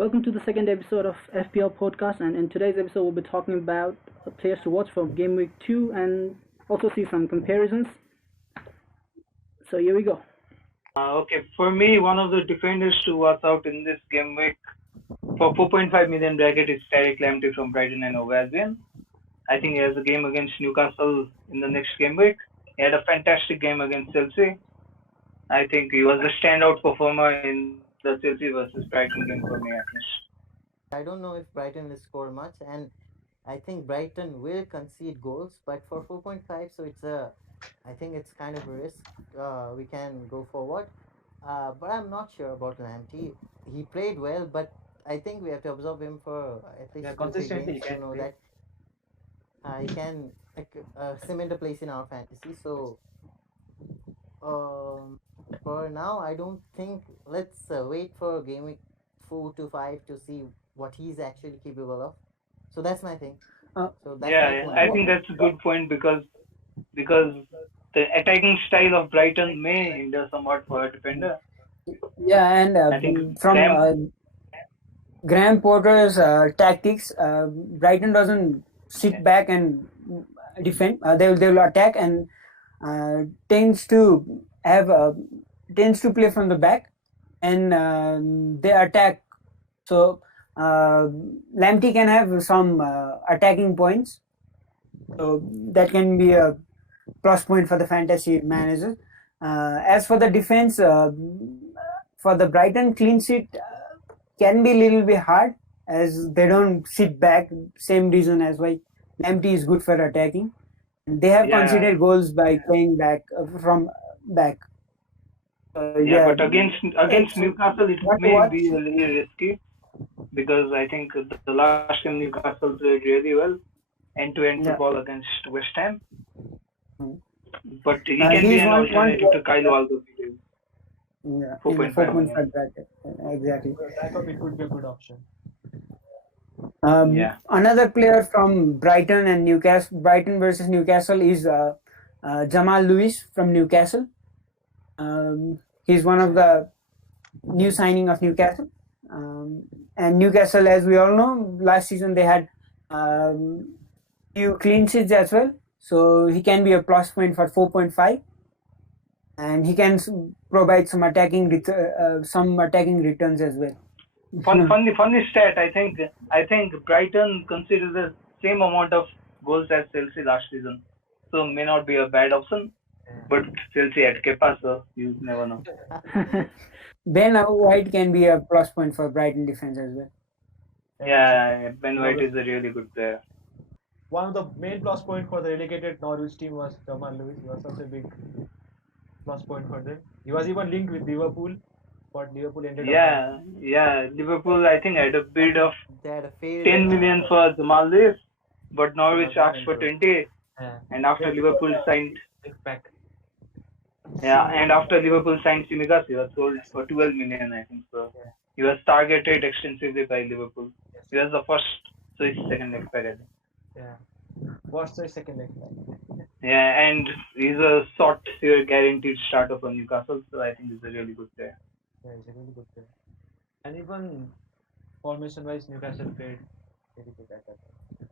Welcome to the second episode of FPL podcast, and in today's episode we'll be talking about players to watch for Game Week 2 and also see some comparisons. So here we go. Okay, for me, one of the defenders to watch out in this game week for 4.5 million bracket is Tariq Lamptey from Brighton and Hove Albion. I think he has a game against Newcastle in the next game week. He had a fantastic game against Chelsea. I think he was the standout performer in the Chelsea versus Brighton game for me at least. I don't know if Brighton will score much, and I think Brighton will concede goals. But for 4.5, so I think it's kind of a risk. We can go forward, but I'm not sure about Lamptey. He played well, but I think we have to observe him for at least 2-3 games to know that he can cement a place in our fantasy. So for now, I don't think. Let's wait for game week 4 to 5 to see what he's actually capable of. So that's my thing. I think that's a good point because the attacking style of Brighton may hinder somewhat for a defender. Yeah, and I think from Graham Potter's tactics, Brighton doesn't sit back and defend. They will attack and tends to play from the back, and they attack. So Lamptey can have some attacking points, so that can be a plus point for the fantasy manager. As for the defense, for the Brighton, clean sheet can be a little bit hard as they don't sit back. Same reason as why Lamptey is good for attacking. They have considered goals by playing back from back. But against Newcastle, it may be a little risky because I think the last game Newcastle played really well, end-to-end football against West Ham. But he can be an alternative to Kyle Walker. Yeah, 4.5 bracket. Exactly. I thought it would be a good option. Another player from Brighton and Newcastle, Brighton versus Newcastle, is Jamal Lewis from Newcastle. He's one of the new signing of Newcastle. And Newcastle, as we all know, last season they had few clean sheets as well. So he can be a plus point for 4.5, and he can provide some attacking returns as well. Funny stat. I think Brighton considers the same amount of goals as Chelsea last season, so may not be a bad option. But Chelsea had Kepa, so you never know. Ben White can be a plus point for Brighton defense as well. Yeah, Ben White is a really good player. One of the main plus point for the relegated Norwich team was Jamal Lewis. He was such a big plus point for them. He was even linked with Liverpool, but Liverpool ended up. Liverpool I think had a bid of 10 million for Jamal Lewis, but Norwich asked for 20, and after Liverpool signed. And after Liverpool signed Simkhada, he was sold for 12 million, I think so. He was targeted extensively by Liverpool. He was the first, so his second leg back, I think. What's the second leg back? And he's a short year guaranteed starter for Newcastle, so I think he's a really good player. Yeah, he's a really good player. And even formation-wise, Newcastle played very good at that time.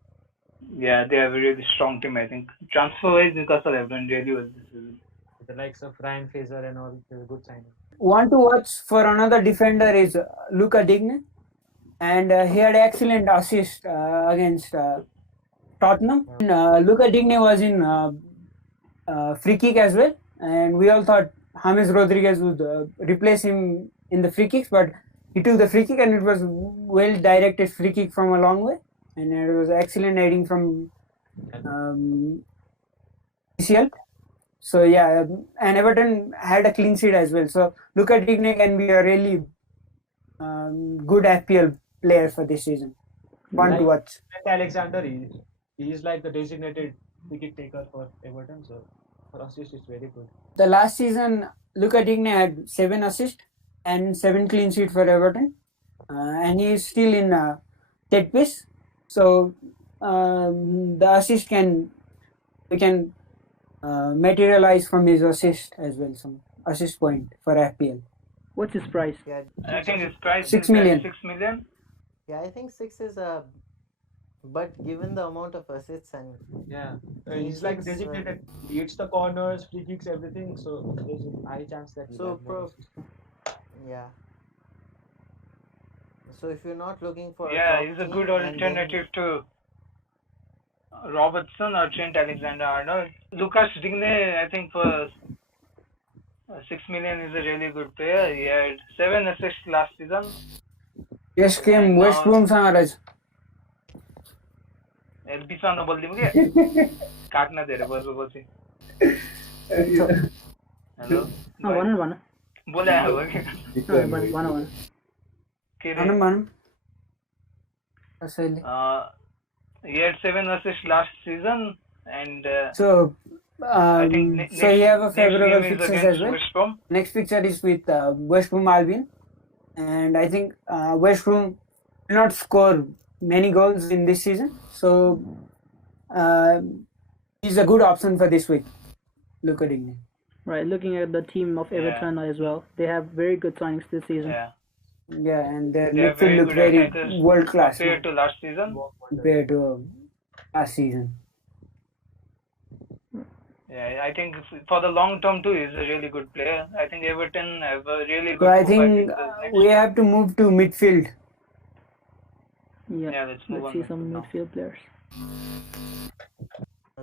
Yeah, they have a really strong team, I think. Transfer-wise, Newcastle have done really well this season. The likes of Ryan Fraser and all, it's a good signing. Want to watch for another defender is Luca Digne, and he had excellent assist against Tottenham. Luca Digne was in free kick as well, and we all thought James Rodriguez would replace him in the free kicks, but he took the free kick and it was well directed free kick from a long way, and it was excellent heading from PCL. So and Everton had a clean sheet as well. So Luca Digne can be a really good FPL player for this season. To watch. Alexander, he is like the designated wicket taker for Everton. So for assist, it's very good. The last season, Luca Digne had 7 assists and 7 clean sheets for Everton, and he is still in 10th place. So the assist we can materialize from his assist as well, some assist point for FPL. What's his price? I think his price 6 is million. 6 million. Yeah, I think 6 is but given the amount of assists and Yeah, clean he's like sheets, designated. He hits the corners, free kicks, everything. So there's a high chance that he'll so have more assists. yeah. So if you're not looking for a Yeah, top he's a team good and then alternative to Robertson or Trent Alexander-Arnold. Lucas Digne, I think for 6 million is a really good player. He had 7 assists last season. Yes, came And West now Brom Samaraj. बिचमा बोलिदिउँ के काट्न धेरै बसेपछि hello भन बोले आयो भन के रे भनौँ कसैले he had 7 assists last season and So I think so you have a favorable next game is fixtures as against well. West Brom. Next fixture is with West Brom Albion, and I think West Brom will not score many goals in this season, so he's a good option for this week. Look at it. Right, looking at the team of Everton as well, they have very good signings this season. Yeah, and their They are midfield very look good very attackers world class compared to last season. compared to last season. Yeah, I think for the long term too, he's a really good player. I think Everton have a really good. So I think we have to move to midfield. Yeah, let's move on see to some now. midfield players.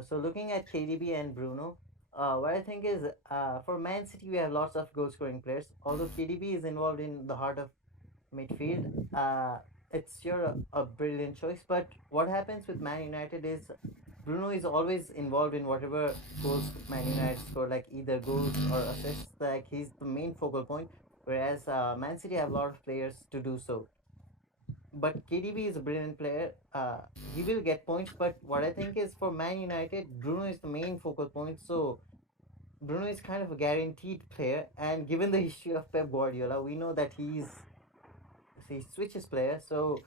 so looking at KDB and Bruno, what I think is for Man City we have lots of goal scoring players. Although KDB is involved in the heart of midfield, it's a brilliant choice. But what happens with Man United is Bruno is always involved in whatever goals Man United score, like either goals or assists. Like he's the main focal point, whereas Man City have a lot of players to do so. But KDB is a brilliant player. He will get points, but what I think is for Man United, Bruno is the main focal point. So Bruno is kind of a guaranteed player, and given the history of Pep Guardiola, we know that he switches players. So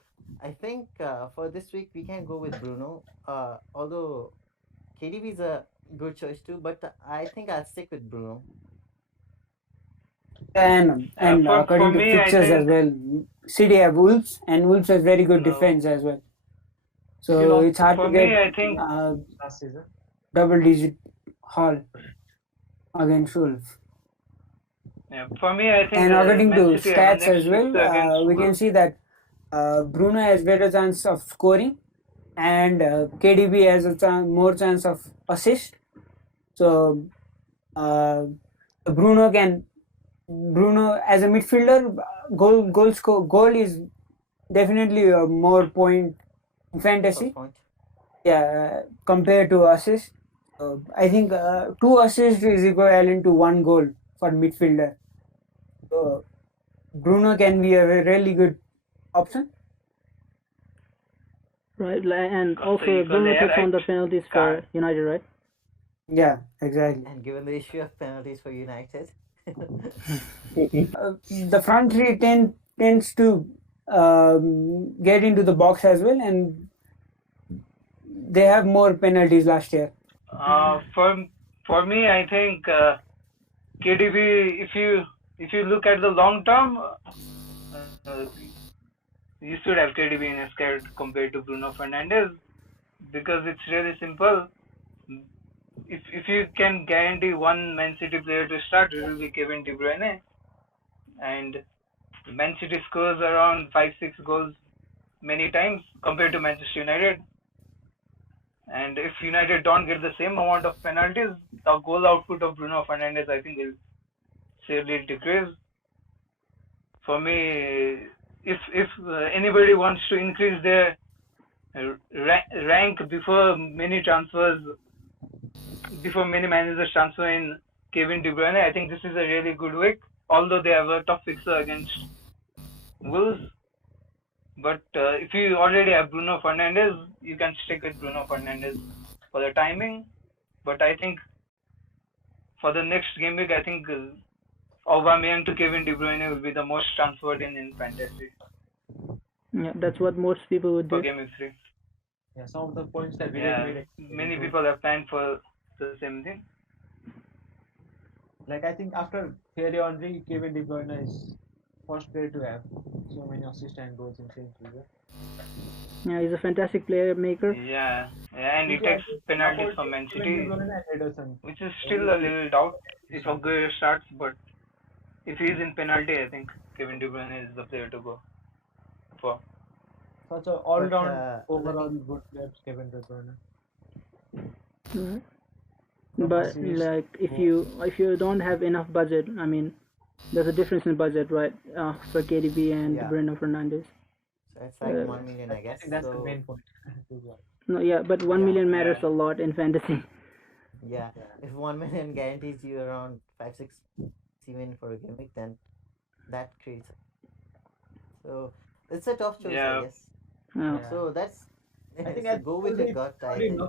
I think for this week we can go with Bruno. Although KDB is a good choice too, but I think I'll stick with Bruno. And according to fixtures as well, City have Wolves, and Wolves has very good defense as well. So it's hard to get I think last season double-digit haul against Wolves. Yeah, for me, I think. And according to stats as well, we Wolves. can see that Bruno has better chance of scoring, and KDB has a more chance of assist. So Bruno as a midfielder, goal is definitely a more point in fantasy. Yeah, compared to assist. I think 2 assists is equivalent to 1 goal for midfielder. So Bruno can be a really good option. Right, and also Bruno takes on the penalties for United, right? Yeah, exactly. And given the issue of penalties for United, the front three tends to get into the box as well, and they have more penalties last year. For me, I think KDB. If you look at the long term, you should have KDB in a squad compared to Bruno Fernandes, because it's really simple. If you can guarantee one Man City player to start, it will be Kevin De Bruyne, and Man City scores around 5-6 goals many times compared to Manchester United. And if United don't get the same amount of penalties, the goal output of Bruno Fernandes, I think, will severely decrease. For me, if anybody wants to increase their rank before many managers transfer in Kevin De Bruyne, I think this is a really good week. Although they have a tough fixture against Wolves, but if you already have Bruno Fernandes, you can stick with Bruno Fernandes for the timing. But I think for the next game week, I think Aubameyang to Kevin De Bruyne will be the most transferred in fantasy. Yeah, that's what most people would do. For game week 3. Yeah, some of the points that we made. Many people have planned for the same thing. Like I think after Thierry Henry, Kevin De Bruyne is first player to have. so many assists and goals in same season. Yeah, he's a fantastic player maker. Yeah, and he takes penalties from Man City, which is still a little doubt if Aguero starts. But if he's in penalty, I think Kevin De Bruyne is the player to go for. Such an all-round, overall looking- good player, Kevin De Bruyne. But assists, like if you don't have enough budget, I mean, there's a difference in budget, right? For KDB and Yeah. Bruno Fernandes. So it's like 1 million, I guess. think that's the So main point. No, yeah, but 1 Yeah. million matters Yeah. a lot in fantasy. yeah, if 1 million guarantees you around 5-6 even for a game week, then that creates. So it's a tough choice, Yeah. I guess. Yeah. So that's. I think so at go with your gut. I think.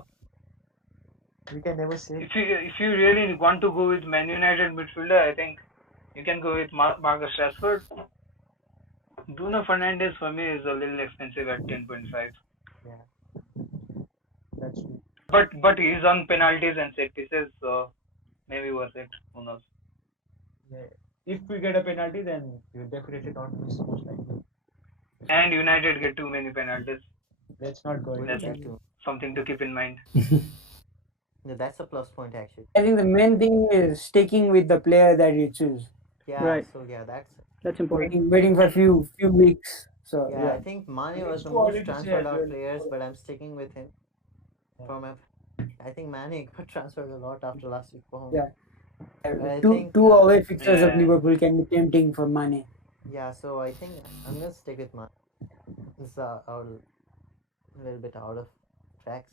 We can never say. If you really want to go with Man United midfielder, I think you can go with Marcus Rashford. Bruno Fernandes for me is a little expensive at 10.5. That's true. But he's on penalties and set pieces, so maybe worth it. Who knows? Yeah. If we get a penalty, then we'll definitely not miss most likely. And United get too many penalties. Let's not go We'll into get that. to. Something to keep in mind. No, that's a plus point actually. I think the main thing is sticking with the player that you choose. Yeah. Right. So yeah, That's important. Waiting for a few weeks. So yeah. I think Mane was It's the too early most to say transferred as out well. players, but I'm sticking with him. I think Mane got transferred a lot after last week for home. Yeah. I Two think, away fixtures of Yeah. Liverpool can be tempting for Mane. Yeah, so I think I'm gonna stick with Mane. It's a little bit out of tracks.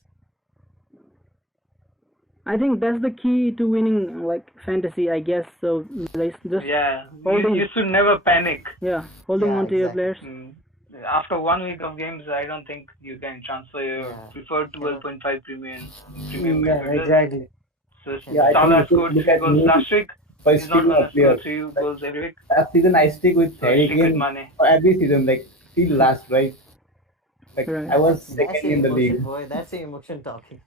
I think that's the key to winning like fantasy, I guess. So like, just Yeah, holding. you should never panic. Holding Yeah, on to your exactly. players. After 1 week of games, I don't think you can transfer your Yeah. preferred 12.5 premium Yeah, midfielder. exactly. So Yeah, I Salah think scored look 3 at goals me last week. by He's not sticking gonna a score player. 3 goals every week. Last season I stick with So Harry stick with Kane Mane. for every season, like till last, right? Like Right. I was That's second the in the emotion, league. boy. That's the emotion talking.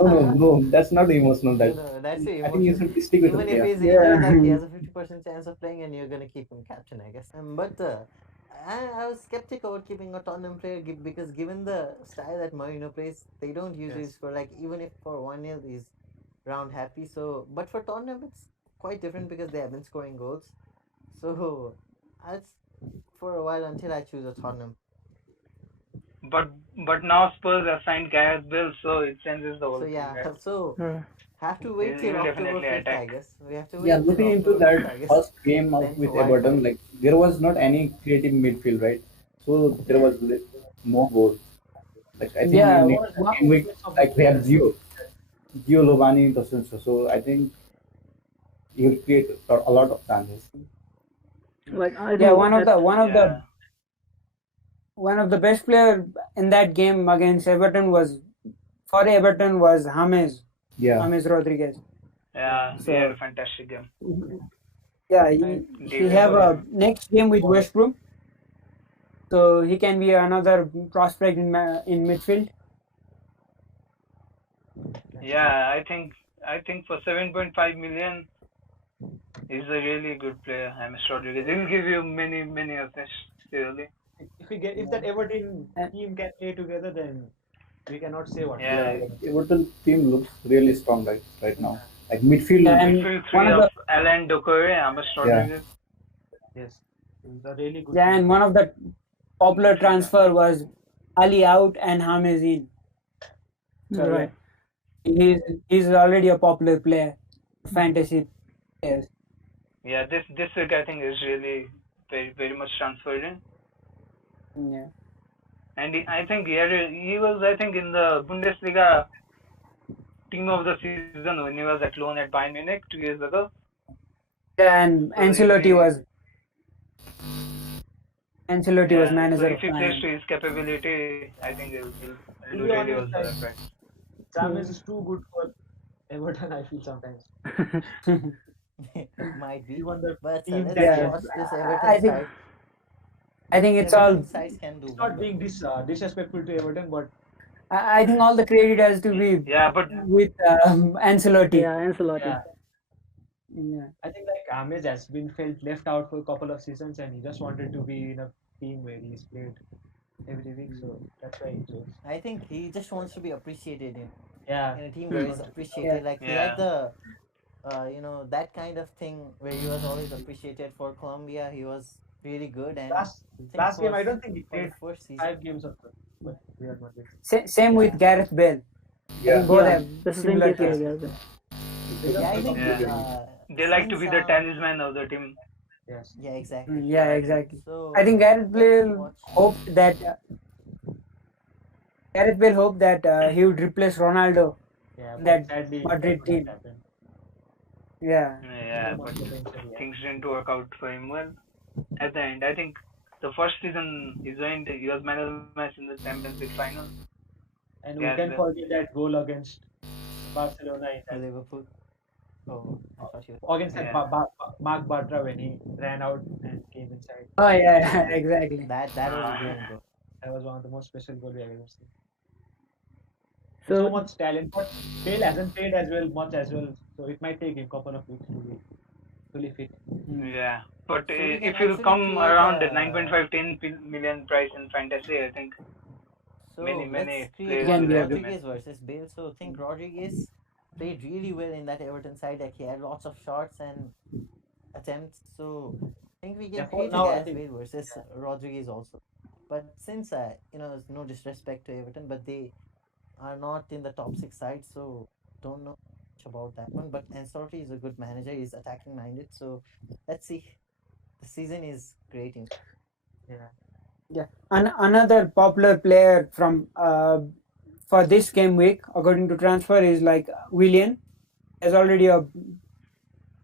No, that's not emotional. That No, that's the I think you emotion. should stick with the Even if player. he's Yeah. injured, like he has a 50% chance of playing, and you're gonna keep him captain, I guess. But I was skeptical about keeping a Tottenham player because given the style that Mourinho plays, they don't usually Yes. score. Like even if for 1-0 he's round happy. So, but for Tottenham it's quite different because they have been scoring goals. So, that's for a while until I choose a Tottenham. But now Spurs have signed Gareth Bale, so it changes the whole So thing. yeah, Right? so have to wait He till will October definitely 5th, I attack. guess. We have to wait Yeah, till looking into October 5th, I that guess. first game Then out with for wild Everton, card. like there was not any creative midfield, right? So there was no goal. Like I think Yeah, in it next was game week, one of like we have the Gio Lovani, so I think he will create a lot of chances. Like I think Yeah, one of Yeah. the best player in that game against Everton was James Yeah, James Rodriguez. Yeah, So- he had a fantastic game. Yeah, And he David have a Beckham. next game with West Brom, so he can be another prospect in midfield. Yeah, I think for 7.5 million, he's a really good player. James Rodriguez. He'll give you many assists. Really. If that Everton team can play together, then we cannot say what. Yeah. like Everton team looks really strong right now. Like midfield, Yeah, and Midfield one three of of Alan Dokore, James Rodriguez. Yes, it's a really good. Yeah, team. and one of the popular transfer was Ali out and James in. So right. yeah, he's already a popular player, fantasy players. Yeah, this week I think is really very much transferred in. Yeah. And I think he was in the Bundesliga team of the season when he was at loan at Bayern Munich 2 years ago. And So Ancelotti was Yeah, manager so of if he plays Bayern. to his capability, I think he'll do To be really well honest, for I- that. Right? James is too good for Everton. I feel sometimes. Might be. Even the But team let's that- watch this I Everton think- side. I think it's all. Everton sides can do It's not wonders. being disrespectful to Everton, but I think all the credit has to be Yeah, but with Ancelotti. Yeah, Ancelotti. yeah, Yeah. I think like Ames has been felt left out for a couple of seasons, and he just wanted to be in a team where he's played every week. So that's why he chose. I think he just wants to be appreciated in Yeah. a team where he's appreciated. Like he had the that kind of thing where he was always appreciated for Colombia. He was really good, and Last game I don't think he for the played first season. 5 games of but Real Madrid. Same with Gareth Bale. Yeah. Both Yeah, have that's the same similar case case. here, Gareth. Yeah, I think They like to be the since, talisman of the team. Yes. yeah, exactly. Yeah, exactly. So I think Gareth let's Bale watch. hoped that he would replace Ronaldo Yeah, in but that sadly Madrid that couldn't team. happen. Yeah. Yeah, So but much potential, yeah. things didn't work out for him well. At the end, I think the first season he was man of the match in the Champions League final. And we Yeah, can forget that goal against Barcelona in that Liverpool. Oh, I thought you. against that Mark Bartra when he ran out and came inside. Oh yeah, exactly. That was a brilliant goal. That was one of the most special goals we have ever seen. So So much talent, but Bale hasn't played much as well, so it might take him a couple of weeks to be fully fit. Yeah, but So we can if he'll actually come create around a- at 9.5 million price in fantasy, I think So many let's create players Can one be a Rodriguez versus Bale. So I think Rodriguez played really well in that Everton side. Like he had lots of shots and attempts. So I think we can Yeah, for create a now, I Gareth think- Bale versus Rodriguez also. But since there's no disrespect to Everton, but they are not in the top 6 side, so don't know much about that one. But Ancelotti is a good manager. He's attacking minded. So let's see. The season is great. Yeah. Another popular player from for this game week, according to transfer, is like Willian. There's already a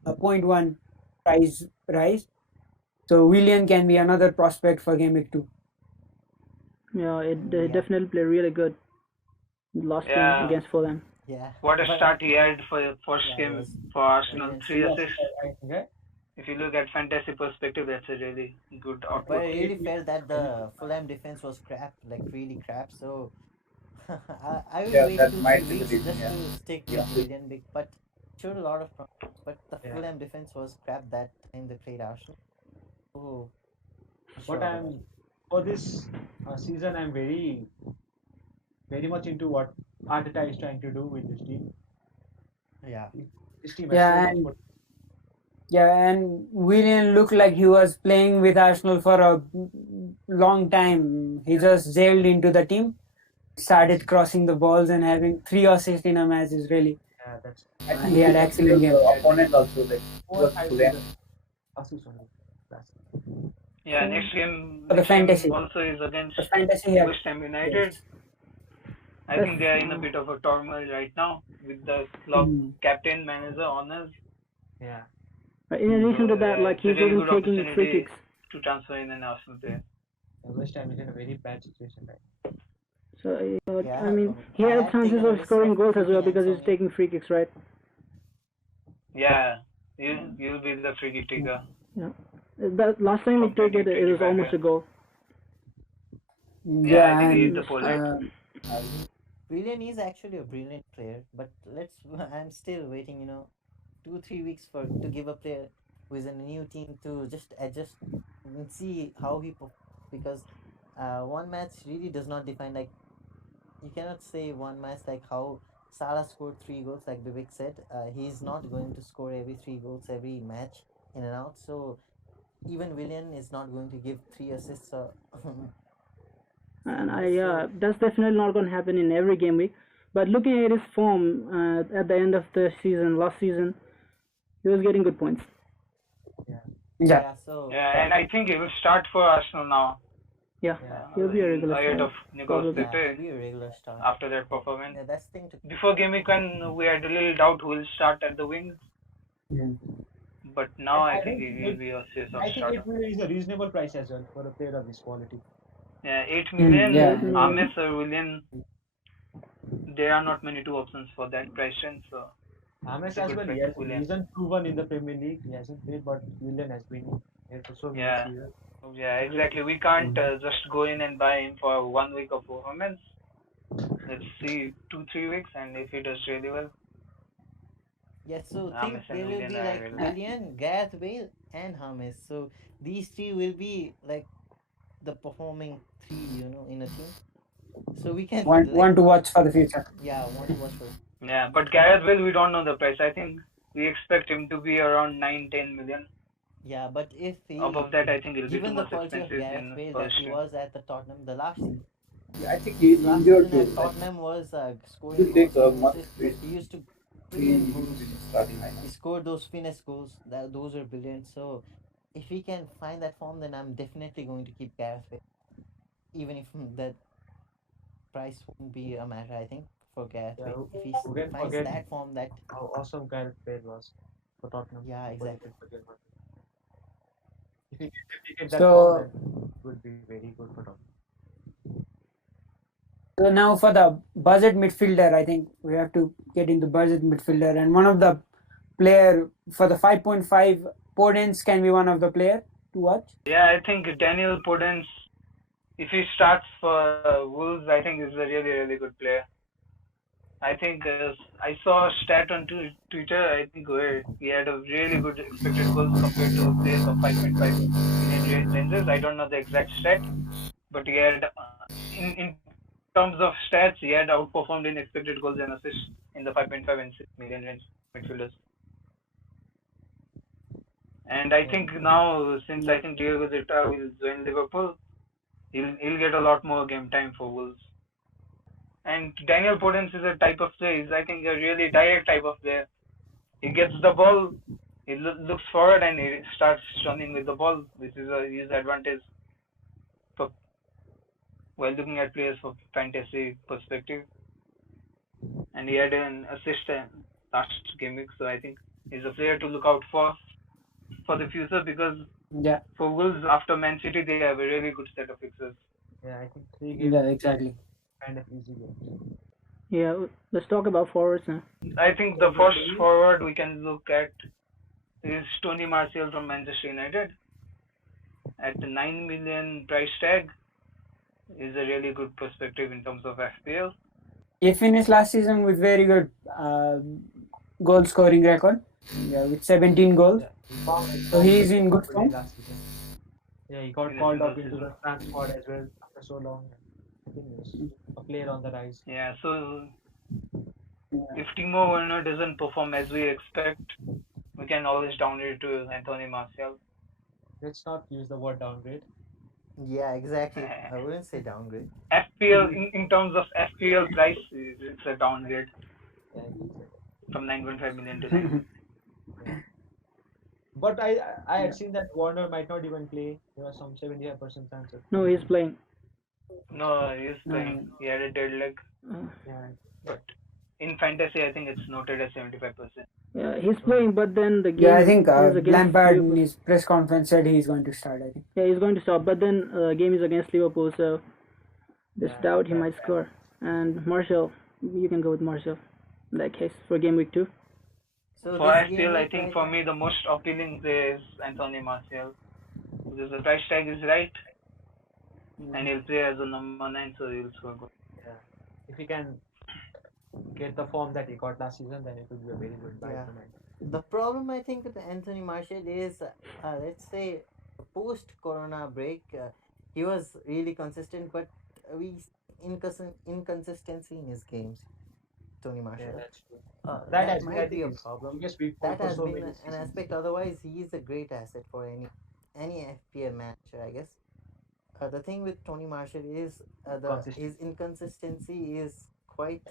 0.1 price rise. So Willian can be another prospect for game week 2. yeah, they definitely play really good last game against Fulham. Yeah. what a start he had for the first Yeah, it game was for Arsenal. brilliant. 3 assists. I think, right? If you look at fantasy perspective, that's a really good But output. I really felt that the Fulham defense was crap, like really crap. So I will Yeah, wait that 2-3 might be the weeks reason, just yeah. to stick Yeah. with Willian Big. But showed a lot of promise. But the Yeah. Fulham defense was crap that time they played Arsenal. Oh, But for this season, I'm very much into what Arteta is trying to do with this team. yeah. This team Yeah, has so much and and Willian looked like he was playing with Arsenal for a long time. He just jailed into the team, started crossing the balls and having 3 assists in a match is really. yeah, that's I think He had excellent game. the opponent also like 4 or was 5 Fulham. assists only. That's Yeah, next game For the fantasy. also is against The fantasy here. West Ham United. I think they are in a bit of a turmoil right now with the club captain manager honors. yeah. In addition to that, like it's a he's really even good taking free opportunity kicks. to transfer in an Arsenal player. West Ham is in a very bad situation right. So Yeah, I mean, he I had had chances taken a of risk scoring of goals as well picking because he's Anthony. taking free kicks, right? Yeah, you'll be the free kick taker. Yeah. That last time he took it, it was almost a goal. Yeah, I think he's the bullet. Willian is actually a brilliant player, but I'm still waiting, 2-3 weeks to give a player who is in a new team to just adjust and see how he performs, because one match really does not define, like you cannot say one match like how Salah scored 3 goals, like Bivek said. He's not going to score every 3 goals every match in and out. So even Willian is not going to give 3 assists. And that's definitely not going to happen in every game week. But looking at his form at the end of the season, last season, he was getting good points. Yeah. So Yeah, and I think he will start for Arsenal now. Yeah, he'll be a regular ahead star. of Nicolas yeah, Pepe he'll be a regular star. after that performance. Yeah, that's the thing to. Before game week one, we had a little doubt who will start at the wing. But now I think he will be a serious I think starter. it is a reasonable price as well for a player of this quality. Yeah, 8 million, yeah. Ames or Willian. There are not many two options for that price range. So Ames it's a as good well, pick, he Willian. hasn't proven in the Premier League. He hasn't played, but Willian has been here for so many Yeah. seasons. Yeah, exactly. We can't just go in and buy him for 1 week of performance. Let's see 2-3 weeks, and if he does really well. Yes, so James think and there will Willian be are like available. Willian, Gareth Bale, and James. So these three will be like the performing three, in a team. So we can like, One to watch for the future. yeah, want to watch for. Yeah, but Gareth Bale, we don't know the price. I think we expect him to be around 9-10 million. Yeah, but if Above he, that, I think it'll be too given the much quality of expensive Gareth in Bale that first he team. was at the Tottenham, the last season, Yeah, I think his he's last injured season too. at Like Tottenham was will scoring take goals, a giving month assists. to He used to brilliant be goals. in starting He lineup. scored those finesse goals. Those are brilliant. So if he can find that form, then I'm definitely going to keep Gareth Bale, even if that price won't be a matter. I think for Gareth Yeah, Bale, if he who can finds forget that form, that how awesome Gareth Bale was for Tottenham? yeah, Nobody exactly. can forget about it. If he can replicate that form, then So, it would be very good for Tottenham. so now for the budget midfielder, I think we have to get into budget midfielder, and one of the player for the 5.5 Podence can be one of the player to watch. Yeah, I think Daniel Podence, if he starts for Wolves, I think he's a really, really good player. I think I saw a stat on Twitter, I think, where he had a really good expected goals compared to players of 5.5 million ranges. I don't know the exact stat, but he had, in terms of stats, he had outperformed in expected goals and assists in the 5.5 and 6 million range midfielders. And I Yeah, think now, since I Yeah. think GW2 will join Liverpool, he'll get a lot more game time for Wolves. And Daniel Podence is a type of player. He's, I think, a really direct type of player. He gets the ball, he looks forward, and he starts running with the ball, which is a huge advantage for while looking at players for fantasy perspective. And he had an assist last game week, so I think he's a player to look out for the future, because Yeah, for Wolves after Man City they have a really good set of fixtures. yeah, I think 3 games yeah, will be exactly. kind of easy games. Yeah, let's talk about forwards now. I think the first forward we can look at is Tony Martial from Manchester United at the 9 million price tag. Is a really good perspective in terms of FPL. He finished last season with very good goal scoring record. Yeah, with 17 goals. Yeah, he found his So form he is very in good fully form. last season. Yeah, he got In a called single up into season. the France squad as well after so long. I think he was a player on the rise. Yeah, so Yeah. if Timo Werner doesn't perform as we expect, we can always downgrade to Anthony Martial. Let's not use the word downgrade. Yeah, exactly. I wouldn't say downgrade. FPL, in terms of FPL price, it's a downgrade Yeah, from 9.5 million to 9 million. yeah. But I had seen that Warner might not even play. There was some 75% chance of No, him he's playing. playing. No, he's playing. No, He had a dead leg, Uh, Yeah, but in fantasy, I think it's noted as 75%. yeah, he's so playing, but then the yeah, I game think is against Lampard in Liverpool. his press conference said he's going to start. I think. Yeah, he's going to stop, but then game is against Liverpool, so there's yeah, doubt he that might score. And Martial, you can go with Martial in that case for game week 2. So For this game FPL, I week, think right for now, me the most appealing player is Anthony Martial, because the price tag is right, and he'll play as a number 9, so he'll score goals. yeah. If he can get the form that he got last season, then it would be a very good buy yeah. for mine. The problem I think with Anthony Martial is, let's say, post-Corona break, he was really consistent, but we see inconsistency in his games. Tony Yeah, Martial. that's true. That That has been, I might be think, a his problem. biggest weak point That for has so been many an seasons. aspect. Otherwise, he is a great asset for any FPL manager, I guess. The thing with Tony Martial is the Consistent. his inconsistency is quite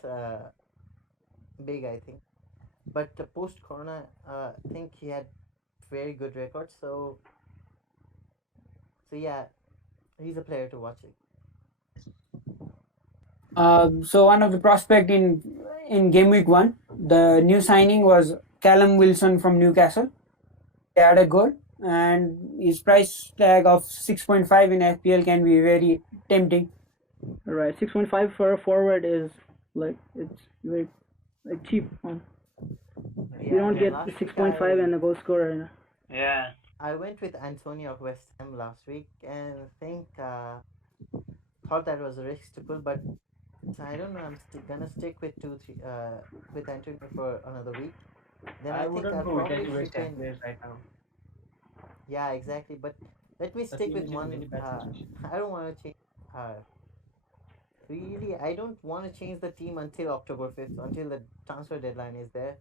big, I think. But post Corona, I think he had very good records. So yeah, he's a player to watch. It. So one of the prospect in game week 1, the new signing was Callum Wilson from Newcastle. He had a goal, and his price tag of 6.5 in FPL can be very tempting. Right, 6.5 for a forward is like it's very like cheap. You Yeah, don't and get last week 6.5 and a goal scorer. Yeah, I went with Antonio of West Ham last week and think thought that was a risk to pull, but I don't know. I'm gonna stick with with Antonio for another week. then I I think wouldn't I'll go with probably any West fit Ham in. players right now. Yeah, exactly. But let me The stick team with is in a one. very bad situation. I don't want to change. Really, I don't want to change the team until October 5th, until the transfer deadline is there.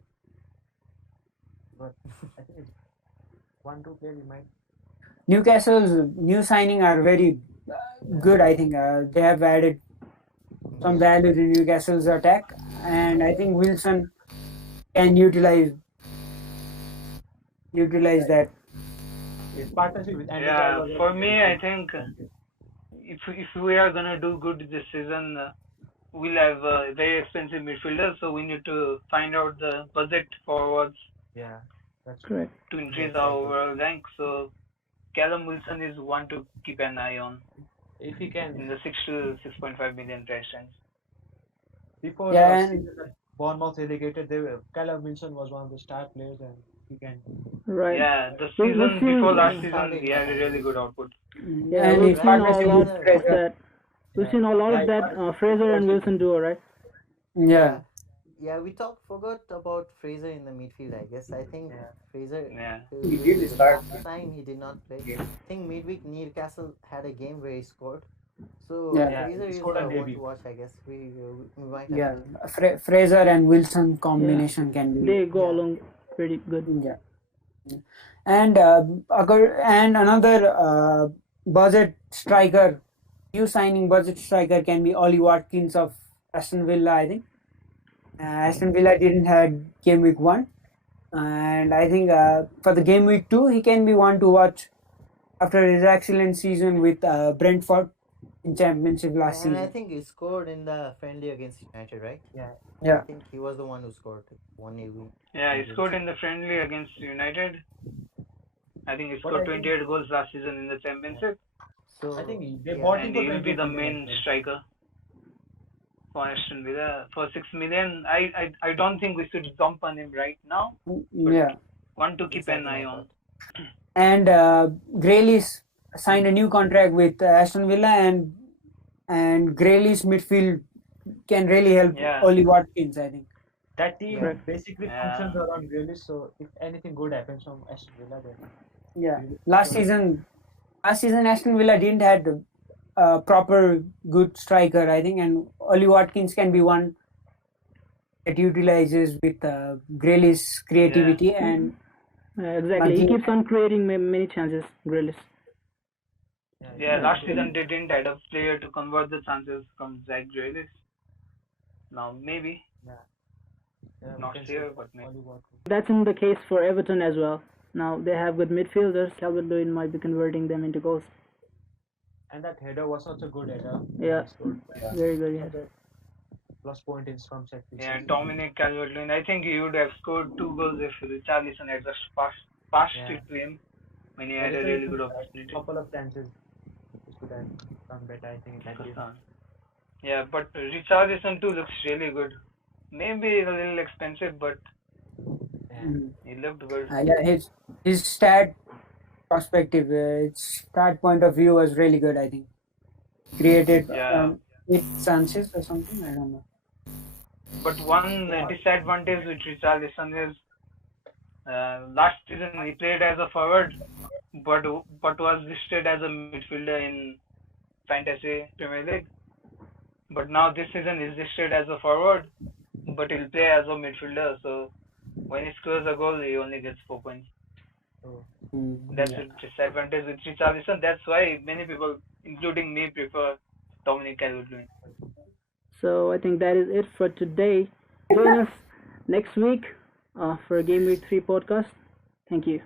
But I think it's 1-2 players we might. Newcastle's new signing are very good. I think they have added some Yeah. value to Newcastle's attack, and I think Wilson can utilize that. His partnership with Andy Yeah, Carroll was for also me, very I good. think if we are gonna do good this season, we'll have very expensive midfielders, so we need to find out the budget forwards Yeah, that's Correct. to Yeah, increase exactly. our overall rank. So Callum Wilson is one to keep an eye on if he in can. the 6 to 6.5 million price range. Before Yeah, the and season that Bournemouth relegated, Callum Wilson was one of the star players, and he can. Right. Yeah, the We've season seen, before Yeah, last he season, started he had a in really good Liverpool. output. yeah, and we've his Right seen a now partnership he's lot with a of Fraser. that. We've Yeah, seen a lot yeah, of his that partnership Fraser and was Wilson duo, right? Yeah, Yeah, we forgot about Fraser in the midfield, I guess. I think Yeah. Fraser, Yeah. He the did start last time he did not play. game. I think midweek Newcastle had a game where he scored. So yeah, Yeah, Fraser he is scored on one to debut. watch, I guess. We might have yeah. to. Fraser and Wilson combination can be. They go Yeah. along pretty good. Yeah. And another budget striker, new signing budget striker can be Ollie Watkins of Aston Villa. I think Aston Villa didn't had game week 1, and I think for the game week 2 he can be one to watch after his excellent season with Brentford in Championship last And I season. think he scored in the friendly against United, right? Yeah, I Yeah, think he was the one who scored 1-0 win. Yeah, he scored in the friendly against United. I think he but scored I think 28 goals last season in the championship, So I think they yeah, bought him and for he will be 28 the million as main well. striker for Aston Villa for 6 million. I don't think we should jump on him right now, but yeah. one to keep an exactly eye my on. thought. And Grealish signed a new contract with Aston Villa, and Grealish midfield can really help Yeah. Ollie Watkins. I think. That team Yeah. basically Yeah. functions around Grealish, so if anything good happens from Aston Villa, then Yeah. Grealish Last scored. season Aston Villa didn't had a proper good striker. I think, and Ollie Watkins can be one that utilizes with Grealish's creativity and Exactly. He Manjit. keeps on creating many chances, Grealish. Yeah, last season they didn't have a player to convert the chances from Zach Grealish. Now maybe Yeah, we not can sure, say but maybe. Ollie Watkins. That's in the case for Everton as well. Now they have good midfielders. Calvert-Lewin might be converting them into goals. And that header was such a good header. Yeah. He scored. Very good. Yeah. Another plus point in from set pieces. Yeah, Dominic Calvert-Lewin. I think he would have scored 2 goals if Richarlison had just passed Yeah. it to him when he Yeah, had a there's really good opportunity. couple of chances which could have done better, I think, in that game. Yeah, but Richarlison too looks really good. Maybe a little expensive, but he looked good. Yeah, his stat perspective, its stat point of view was really good. I think created Yeah. 8 chances or something. I don't know. But one disadvantage with Richarlison is last season he played as a forward, but was listed as a midfielder in Fantasy Premier League. But now this season he's listed as a forward, but he'll play as a midfielder. So when he scores a goal, he only gets 4 points. So That's a disadvantage with Richarlison. That's why many people, including me, prefer Dominic Calvert-Lewin. So I think that is it for today. Join us next week for Game Week 3 podcast. Thank you.